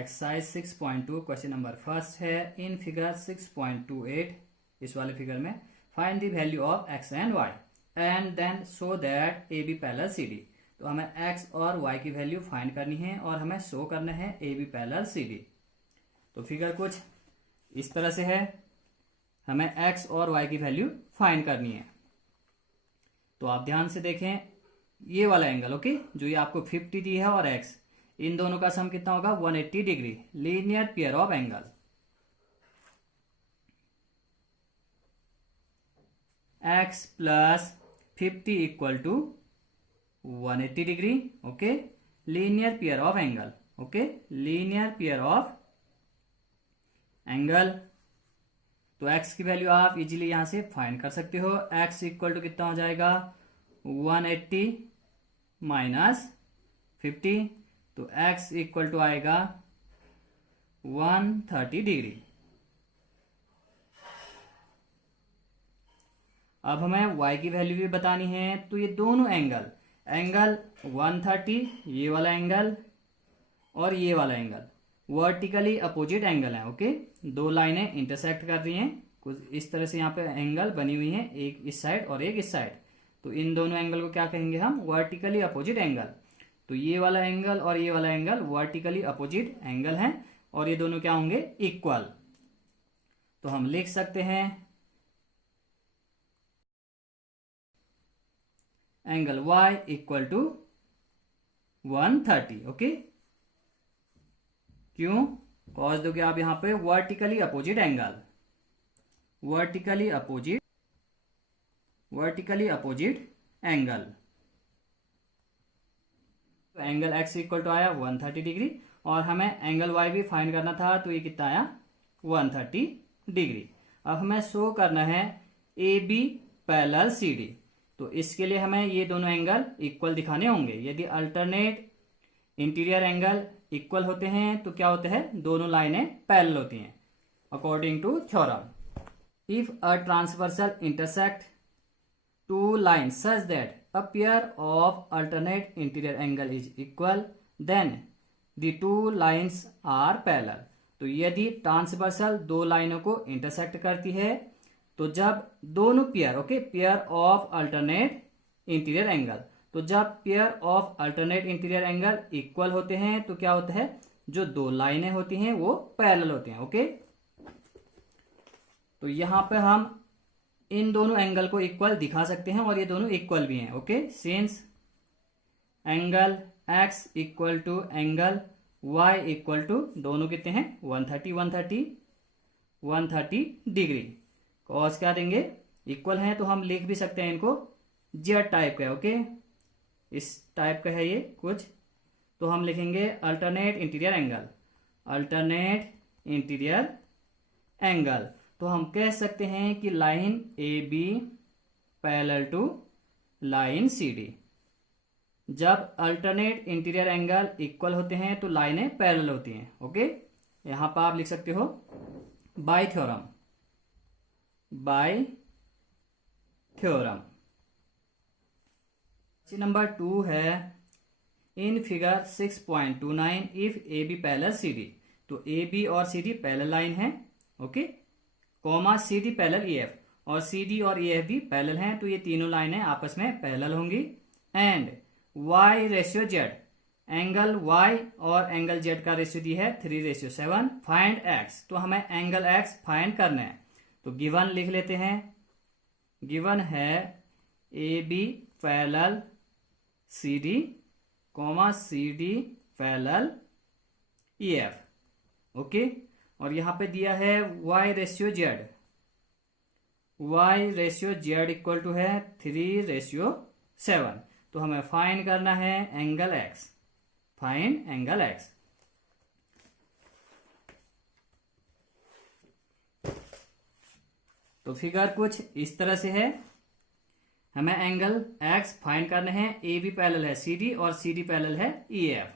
Exercise 6.2 question number first है। In figure 6.28 इस वाले फिगर में find the value of X and Y and then show that A B parallel C D. तो हमें x और Y की value find करनी है और हमें शो करना है A B parallel C D. तो फिगर कुछ इस तरह से है, हमें एक्स और वाई की वैल्यू फाइंड करनी है। तो आप ध्यान से देखें, ये वाला एंगल ओके जो ये आपको 50 दी है और एक्स, इन दोनों का सम कितना होगा 180 degree, linear pair of angle. X plus 50 equal to 180 degree okay, linear pair of angle okay, linear pair of angle. तो x की वैल्यू आप इजीली यहां से फाइंड कर सकते हो। x इक्वल टू कितना हो जाएगा 180 माइनस 50, तो x इक्वल टू आएगा 130 डिग्री। अब हमें y की वैल्यू भी बतानी है, तो ये दोनों एंगल 130, ये वाला एंगल और ये वाला एंगल वर्टिकली अपोजिट एंगल है ओके। दो लाइनें इंटरसेक्ट कर रही हैं, कुछ इस तरह से यहाँ पे एंगल बनी हुई है, एक इस साइड और एक इस साइड। तो इन दोनों एंगल को क्या कहेंगे हम, वर्टिकली अपोजिट एंगल। तो ये वाला एंगल और ये वाला एंगल वर्टिकली अपोजिट एंगल हैं और ये दोनों क्या होंगे, इक्वल। तो हम लिख सकते हैं angle y equal to 130 okay. क्यों, कॉज दोगे आप यहां पे vertically opposite angle, vertically opposite angle. तो एंगल x इक्वल टू आया 130 डिग्री और हमें एंगल y भी फाइंड करना था, तो ये कितना आया 130 डिग्री। अब हमें शो करना है A B parallel C D. तो इसके लिए हमें ये दोनों एंगल इक्वल दिखाने होंगे। यदि अल्टरनेट इंटीरियर एंगल इक्वल होते हैं तो क्या होता है, दोनों लाइनें पैरेलल होती हैं according to theorem. If a transversal intersect two lines such that a pair of alternate interior angle is equal then the two lines are parallel। तो यदि ट्रांसवर्सल दो लाइनों को इंटरसेक्ट करती है तो जब दोनों pair okay, pair of alternate interior angle, तो जब pair of alternate interior angle equal होते हैं तो क्या होता है, जो दो लाइनें होती हैं वो पैरेलल होती हैं ओके। तो यहां पे हम इन दोनों एंगल को इक्वल दिखा सकते हैं और ये दोनों इक्वल भी हैं okay. Since angle x equal to angle y equal to, दोनों कितने हैं 130 डिग्री। कॉस क्या देंगे, इक्वल हैं तो हम लिख भी सकते हैं इनको जेड टाइप का ओके, इस टाइप का है ये कुछ। तो हम लिखेंगे alternate interior angle, alternate interior angle. तो हम कह सकते हैं कि line A B parallel to line C D. जब अल्टरनेट इंटीरियर एंगल इक्वल होते हैं तो लाइनें पैरेलल होती हैं ओके। यहां पर आप लिख सकते हो by theorem, by theorem. Question number 2 है in figure 6.29 if A B parallel C D. तो ए बी और सी डी पैरेलल लाइन है okay, comma C D parallel E F, और सी डी और ई एफ भी parallel हैं, तो ये तीनों लाइनें आपस में पैरेलल होंगी। And y ratio Z, angle y और एंगल z का रेशियो दी है 3:7। फाइंड x, तो हमें एंगल x फाइंड करना है। तो गिवन लिख लेते हैं, गिवन है A B parallel C D comma C D parallel E F okay. और यहां पे दिया है y ratio Z, y ratio Z equal to है 3:7। तो हमें फाइंड करना है angle x, find angle x। तो फिगर कुछ इस तरह से है, हमें एंगल x फाइंड करना है। ए बी पैरेलल है सी डी और सी डी पैरेलल है ई एफ,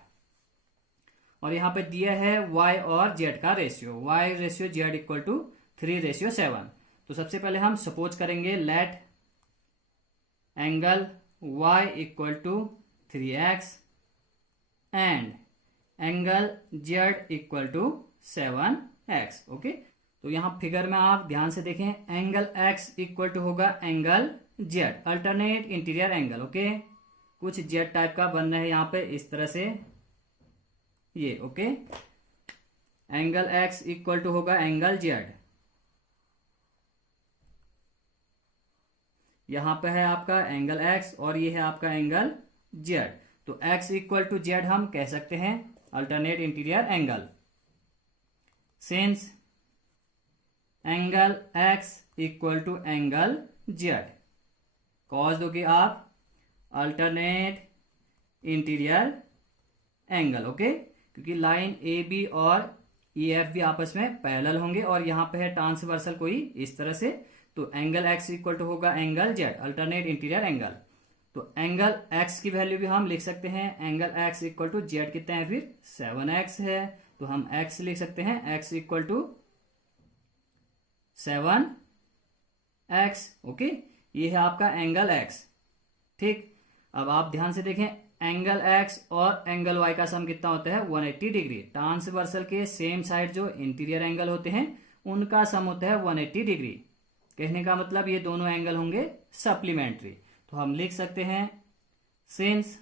और यहां पे दिया है y और z का ratio, y ratio z equal to 3:7। तो सबसे पहले हम सपोज करेंगे let angle y equal to 3x and angle Z equal to 7x। Okay, तो यहाँ फिगर में आप ध्यान से देखें, एंगल x इक्वल टू होगा angle Z, alternate interior angle. Okay, कुछ जेड टाइप का बन रहा है यहाँ पे इस तरह से ये। Okay, angle x equal to होगा एंगल जेड। यहां पे है आपका एंगल x और ये है आपका एंगल z। तो x इक्वल टू जेड हम कह सकते हैं alternate interior angle. Since angle x equal to angle z, cause दोगे आप अल्टरनेट इंटीरियर एंगल। ओके, क्योंकि लाइन ए बी और ई एफ भी आपस में पैरेलल होंगे और यहाँ पे है ट्रांसवर्सल कोई इस तरह से, तो एंगल x इक्वल टू होगा angle z, alternate interior angle. तो एंगल x की वैल्यू भी हम लिख सकते हैं, angle x equal to z कितना है फिर 7x है, तो हम x लिख सकते हैं x equal to 7x। Okay, ये है आपका एंगल x। ठीक, अब आप ध्यान से देखें, एंगल x और एंगल y का सम कितना होता है 180 डिग्री। ट्रांसवर्सल के सेम साइड जो इंटीरियर एंगल होते हैं उनका सम होता है 180 डिग्री। कहने का मतलब ये दोनों एंगल होंगे सप्लीमेंट्री। तो हम लिख सकते हैं since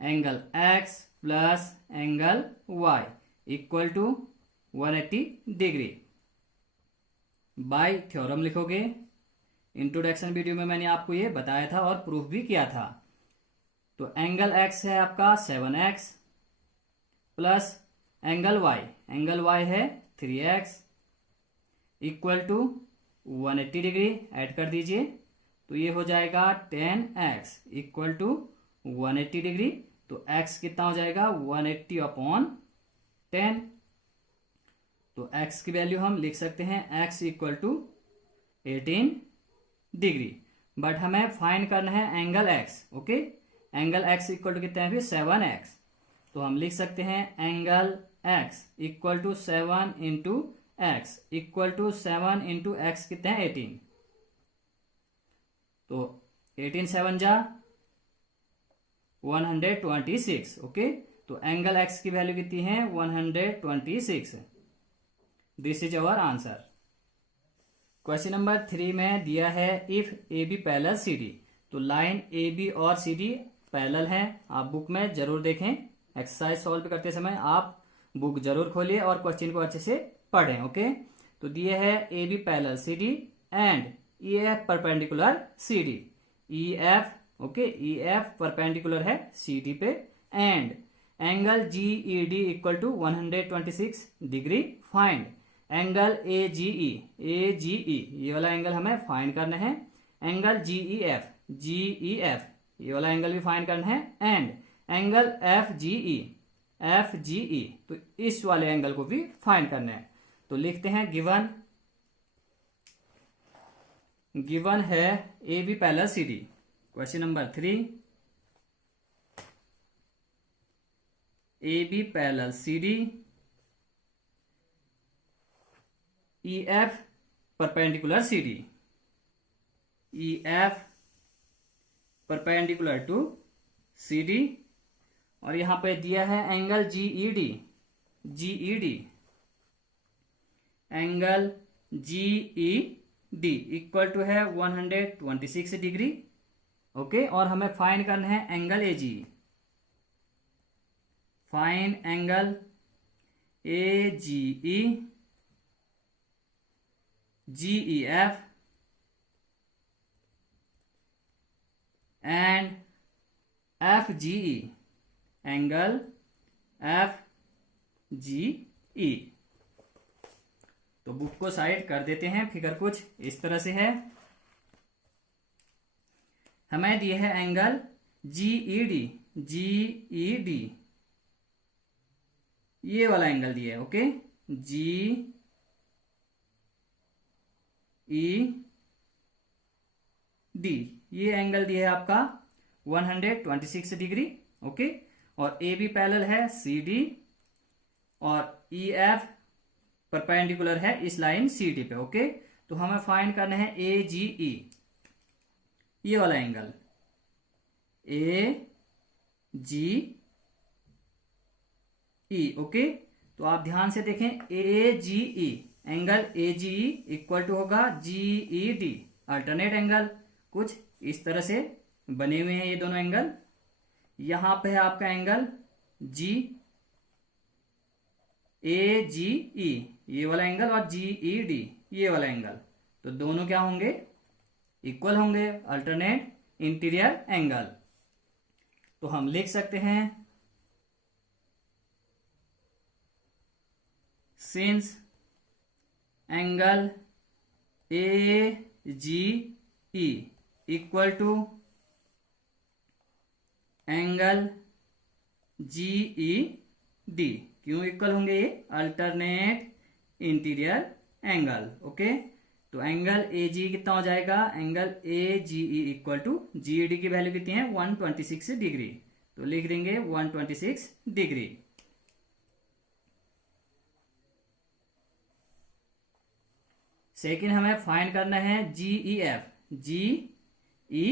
angle x plus angle y equal to 180 degree. By theorem लिखोगे, इंट्रोडक्शन वीडियो में मैंने आपको ये बताया था और प्रूफ भी किया था। तो एंगल x है आपका 7x प्लस एंगल y है 3x equal to 180 degree add कर दीजिए, तो ये हो जाएगा 10x इक्वल टू 180 डिग्री। तो x कितना हो जाएगा 180 अपॉन 10। तो x की वैल्यू हम लिख सकते हैं x equal to 18 degree. But हमें फाइंड करना है angle x। Okay, angle x equal to कितना है फिर 7x, तो हम लिख सकते हैं angle x equal to 7 into X equal to 7 into X कितना है 18। तो 18 7 जा 126। ओके, तो एंगल x की वैल्यू कितनी है 126। This is our answer. Question number 3 में दिया है if A B parallel C D. तो लाइन ए बी और सी डी पैरेलल है। आप बुक में जरूर देखें, एक्सरसाइज सॉल्व करते समय आप बुक जरूर खोलिए और क्वेश्चन को अच्छे से पढ़ें। ओके, तो दिए है A B parallel C D and E F perpendicular C D. E F, okay, E F perpendicular है सी डी पे and angle G E D equal to 126 degree. Find angle A G E, ये वाला angle हमें find करना है। Angle G E F, ये वाला angle भी फाइंड करना है एंड एंगल एफ जी ई, तो इस वाले एंगल को भी फाइंड करना है। तो लिखते हैं गिवन है A B parallel C D. Question number 3, A B parallel C D, E F perpendicular C D, E F perpendicular to C D, और यहां पे दिया है angle G E D, angle G E D equal to है 126 degree. Okay, और हमें find करना है angle A G. Find angle A G E, G E F and F G E, angle F G ई। तो book को side कर देते हैं। फिगर कुछ इस तरह से है। हमें दिए है एंगल जी ई डी, ये वाला एंगल दिया है। ओके, जी ई डी, ये एंगल दिया है आपका 126 डिग्री। ओके, और ए बी पैरेलल है सी डी और ई एफ परपेंडिकुलर है इस लाइन सी डी पे। ओके, तो हमें फाइंड करना है ए जी ई, ये वाला angle A G E. Okay, तो आप ध्यान से देखें, A G E, angle A G E equal to होगा G E D. Alternate angle कुछ इस तरह से बने हुए हैं ये दोनों एंगल। यहां पे है आपका एंगल जी ए जी ई, ये वाला एंगल, और जी ई डी ये वाला एंगल। तो दोनों क्या होंगे, इक्वल होंगे, अल्टरनेट इंटीरियर एंगल। तो हम लिख सकते हैं since angle A G E equal to angle G E D. क्यों इक्वल होंगे ये, अल्टरनेट इंटीरियर एंगल। ओके, तो एंगल ए जी कितना हो जाएगा, angle A G E equal to G D की वैल्यू कितनी है 126 डिग्री। तो लिख देंगे 126 डिग्री। सेकेंड हमें फाइंड करना है जी E F. G E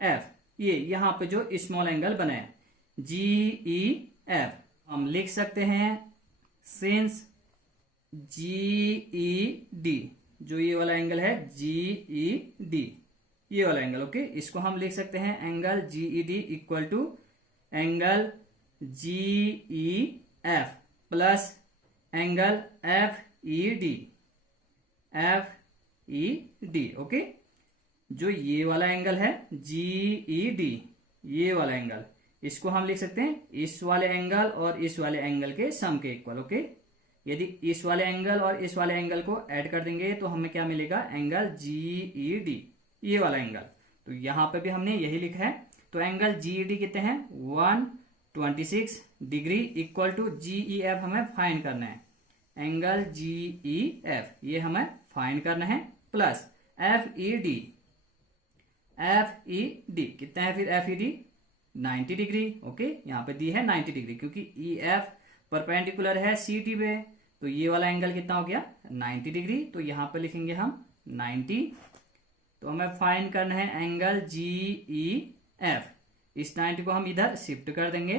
F, ये यहां पे जो स्मॉल एंगल बना है जी ई एफ, हम लिख सकते हैं सिंस जी ई डी, जो ये वाला एंगल है जी ई डी, ये वाला एंगल। ओके, इसको हम लिख सकते हैं angle G E D equal to angle G E F plus angle F E D, F E D. Okay, जो ये वाला एंगल है जी ई डी, ये वाला एंगल, इसको हम लिख सकते हैं इस वाले एंगल और इस वाले एंगल के सम के इक्वल। ओके, यदि इस वाले एंगल और इस वाले एंगल को ऐड कर देंगे तो हमें क्या मिलेगा, एंगल जी ई डी, ये वाला एंगल। तो यहां पे भी हमने यही लिखा है। तो एंगल जी ई डी कितने हैं 126 degree equal to G E F हमें फाइंड करना है, एंगल जी ई एफ ये हमें फाइंड करना है, plus F E D, F E D कितना है फिर F E D 90 degree. Okay, यहाँ पे दी है 90 डिग्री क्योंकि ई एफ परपेंडिकुलर है सी टी पे, तो ये वाला एंगल कितना हो गया 90 डिग्री। तो यहाँ पे लिखेंगे हम 90। तो हमें फाइंड करना है एंगल जी ई एफ। इस 90 को हम इधर शिफ्ट कर देंगे,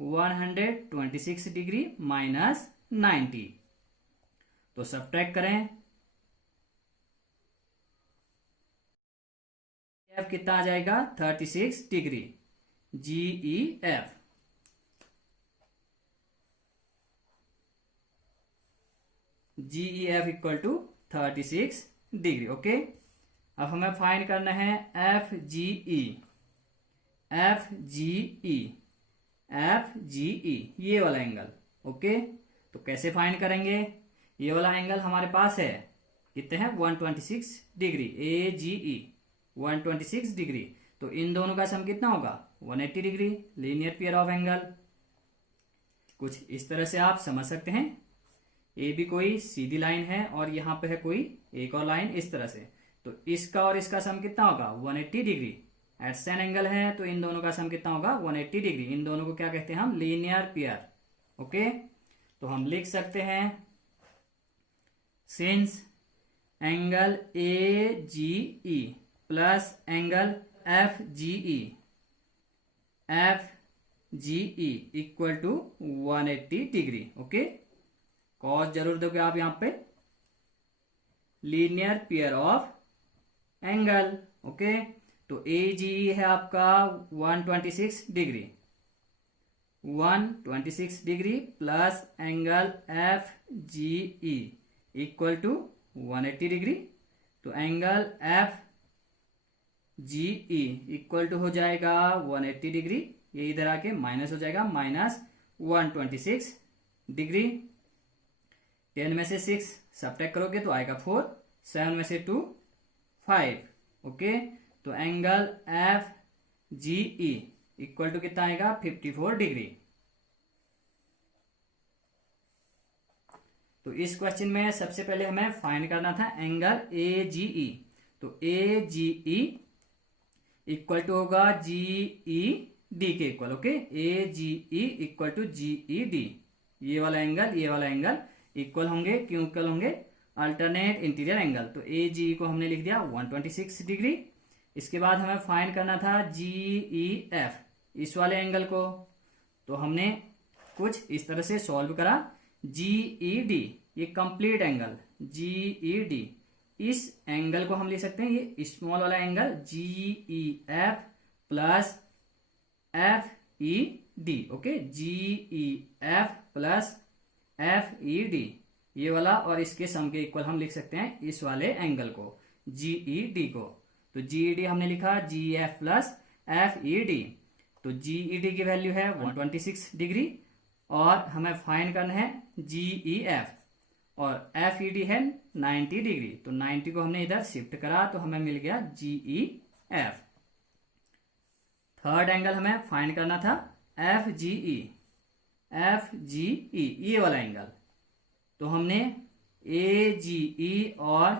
126 डिग्री माइनस 90। तो सब्ट्रैक्ट करें, एफ कितना आ जाएगा 36 degree, G E F. G E F equal to 36 degree. Okay, अब हमें फाइंड करना है F G E, F G E, F G E ये वाला एंगल। ओके, तो कैसे फाइंड करेंगे, ये वाला एंगल हमारे पास है कितने हैं 126 डिग्री, ए जी ई 126 डिग्री। तो इन दोनों का सम कितना होगा 180 degree, linear pair of angle. कुछ इस तरह से आप समझ सकते हैं, ए भी कोई सीधी लाइन है और यहां पे है कोई एक और लाइन इस तरह से, तो इसका और इसका सम कितना होगा 180 डिग्री। एडसेन एंगल है तो इन दोनों का सम कितना होगा 180 डिग्री। इन दोनों को क्या कहते हैं हम लीनियर पेयर। ओके, तो हम लिख सकते हैं since angle A G E plus angle F G E, F G E equal to 180 degree. Okay, cause जरूर दोगे आप यहां पे, linear pair of angle. Okay, तो ए जी है आपका 126 degree, 126 degree plus angle F G E equal to 180 degree. तो angle F G E equal to हो जाएगा 180 डिग्री, ये इधर आके माइनस हो जाएगा, माइनस 126 डिग्री। 10 में से 6 सब्ट्रैक्ट करोगे तो आएगा 4, 7 में से 2 5। ओके, तो angle F G E equal to कितना आएगा 54 डिग्री। तो इस क्वेश्चन में सबसे पहले हमें फाइंड करना था एंगल ए जी ई। तो A G E equal to होगा जी ई डी के equal. Okay, A G E equal to G E D, ये वाला एंगल ये वाला एंगल इक्वल होंगे। क्यों इक्वल होंगे, अल्टरनेट इंटीरियर एंगल। तो ए जी को हमने लिख दिया 126 डिग्री। इसके बाद हमें फाइंड करना था जी ई एफ, इस वाले एंगल को। तो हमने कुछ इस तरह से सॉल्व करा। GED ये कंप्लीट एंगल, GED इस एंगल को हम ले सकते हैं, ये स्मॉल वाला angle GEF plus FED, okay, GEF plus FED ये वाला, और इसके सम के इक्वल हम लिख सकते हैं इस वाले एंगल को, GED को। तो GED हमने लिखा GEF प्लस FED। तो GED की वैल्यू है 126 डिग्री और हमें फाइंड करना है GEF, और FED है 90 डिग्री। तो 90 को हमने इधर शिफ्ट करा तो हमें मिल गया GEF। थर्ड एंगल हमें फाइंड करना था FGE ये वाला एंगल। तो हमने AGE और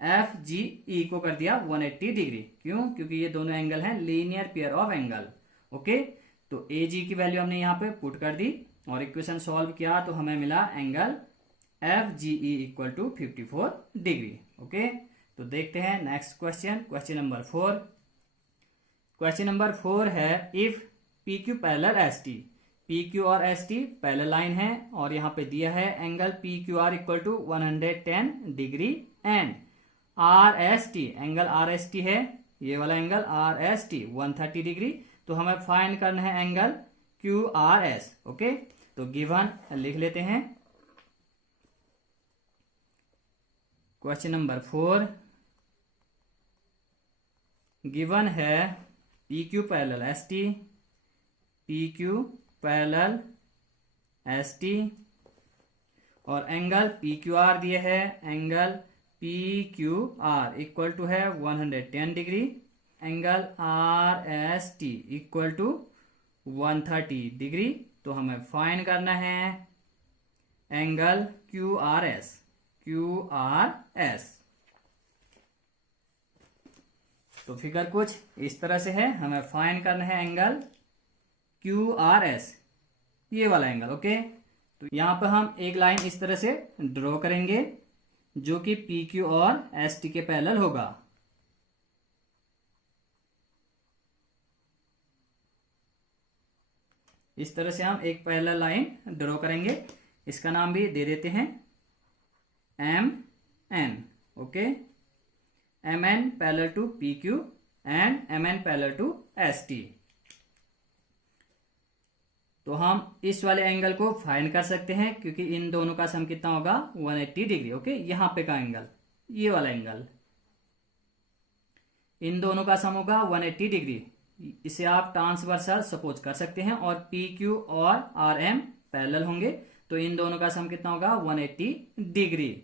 FGE को कर दिया 180 डिग्री। क्यों? क्योंकि ये दोनों एंगल हैं linear pair of angle, okay. तो AG की वैल्यू हमने यहाँ पे पुट कर दी और इक्वेशन सॉल्व किया तो हमें मिला angle FGE equal to 54 degree, okay. तो देखते हैं next question, question number 4। Question number 4 है if PQ parallel ST, PQ और ST पैरेलल लाइन है और यहाँ पे दिया है angle PQR equal to 110 degree and RST, angle RST है ये वाला एंगल RST 130 डिग्री। तो हमें फाइंड करना है एंगल QRS, ओके। तो गिवन लिख लेते हैं। क्वेश्चन नंबर 4 गिवन है PQ parallel ST, PQ parallel ST और एंगल PQR दिए है, एंगल PQR इक्वल टू है 110 degree, angle RST equal to 130 degree. तो हमें फाइंड करना है एंगल QRS। तो फिगर कुछ इस तरह से है, हमें फाइंड करना है एंगल QRS ये वाला एंगल, ओके। तो यहां पर हम एक लाइन इस तरह से ड्रॉ करेंगे जो कि PQ और ST के पैरेलल होगा। इस तरह से हम एक पैरेलल लाइन ड्रॉ करेंगे, इसका नाम भी दे देते हैं MN, okay. MN parallel to PQ and MN parallel to ST। तो हम इस वाले एंगल को फाइंड कर सकते हैं क्योंकि इन दोनों का सम कितना होगा 180 डिग्री, ओके। यहां पे का एंगल, ये वाला एंगल, इन दोनों का सम होगा 180 डिग्री। इसे आप ट्रांसवर्सल सपोज कर सकते हैं और PQ और RM पैरेलल होंगे तो इन दोनों का सम कितना होगा 180 degree.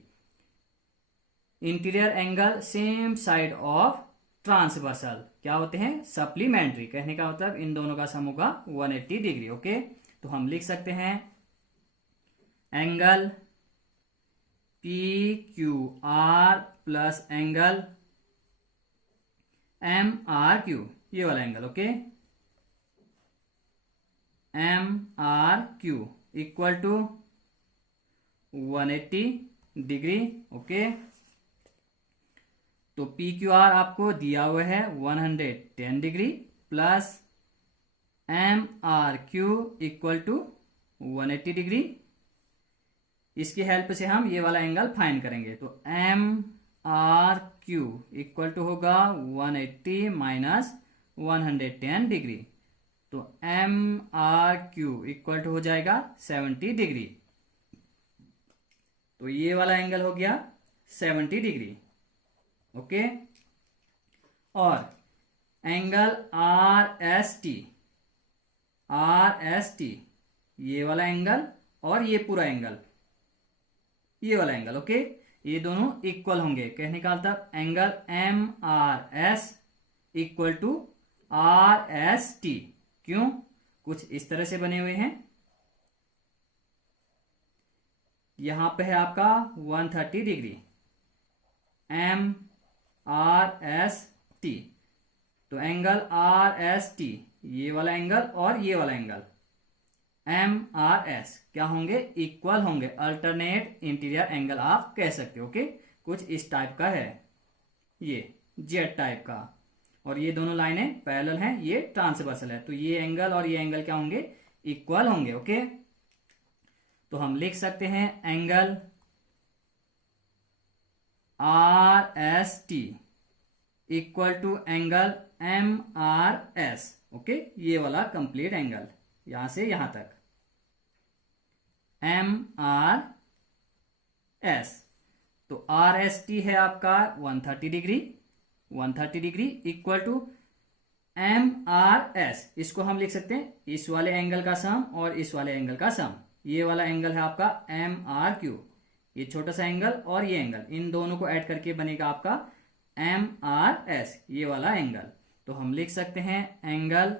Interior angle same side of transversal क्या होते हैं, सप्लीमेंट्री। कहने का मतलब इन दोनों का सम होगा 180 डिग्री, ओके। तो हम लिख सकते हैं angle PQR plus angle MRQ ये वाला angle, okay. MRQ equal to 180 degree, okay. तो PQR आपको दिया हुआ है 110 degree plus MRQ equal to 180 degree. इसकी हेल्प से हम ये वाला एंगल फाइंड करेंगे। तो MRQ इक्वल टू होगा 180 माइनस 110 डिग्री। तो MRQ इक्वल टू हो जाएगा 70 डिग्री। तो ये वाला एंगल हो गया 70 डिग्री, ओके। और एंगल RST ये वाला एंगल और ये पूरा एंगल, ये वाला एंगल, ओके। ये दोनों इक्वल होंगे। कहने का मतलब angle MRS equal to RST। क्यों? कुछ इस तरह से बने हुए हैं। यहां पे है आपका 130 डिग्री MRST। तो एंगल RST ये वाला एंगल और ये वाला एंगल MRS क्या होंगे, इक्वल होंगे। अल्टरनेट इंटीरियर एंगल आप कह सकते हो, ओके। कुछ इस टाइप का है, ये जेड टाइप का, और ये दोनों लाइनें पैरेलल हैं, ये ट्रांसवर्सल है। तो ये एंगल और ये एंगल क्या होंगे, इक्वल होंगे, ओके। तो हम लिख सकते हैं angle R S T equal to angle M R S. Okay, ये वाला कंप्लीट एंगल यहां से यहां तक एम आर एस। तो आर एस टी है आपका 130 degree, 130 degree equal to M R S. इसको हम लिख सकते हैं इस वाले एंगल का सम और इस वाले एंगल का सम। ये वाला एंगल है आपका एम आर क्यू, ये छोटा सा एंगल और ये एंगल, इन दोनों को ऐड करके बनेगा आपका एम आर एस, ये वाला एंगल। तो हम लिख सकते हैं angle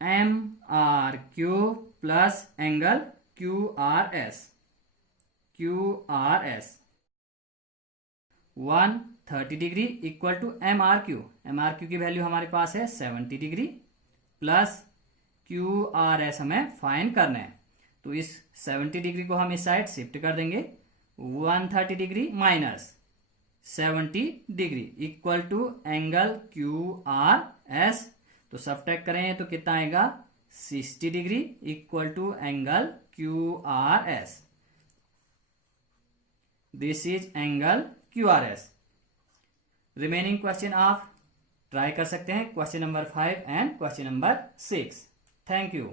M R Q plus angle Q R S, Q R S 130 degree equal to M R Q. M R Q की वैल्यू हमारे पास है 70 degree plus Q R S हमें फाइंड करना है। तो इस 70 डिग्री को हम इस साइड शिफ्ट कर देंगे, 130 degree minus 70 degree equal to angle Q R S. तो सब्ट्रैक्ट करें तो कितना आएगा 60 degree equal to angle Q R S. This is angle Q R S. Remaining question आप ट्राई कर सकते हैं, question number 5 and question number 6। Thank you.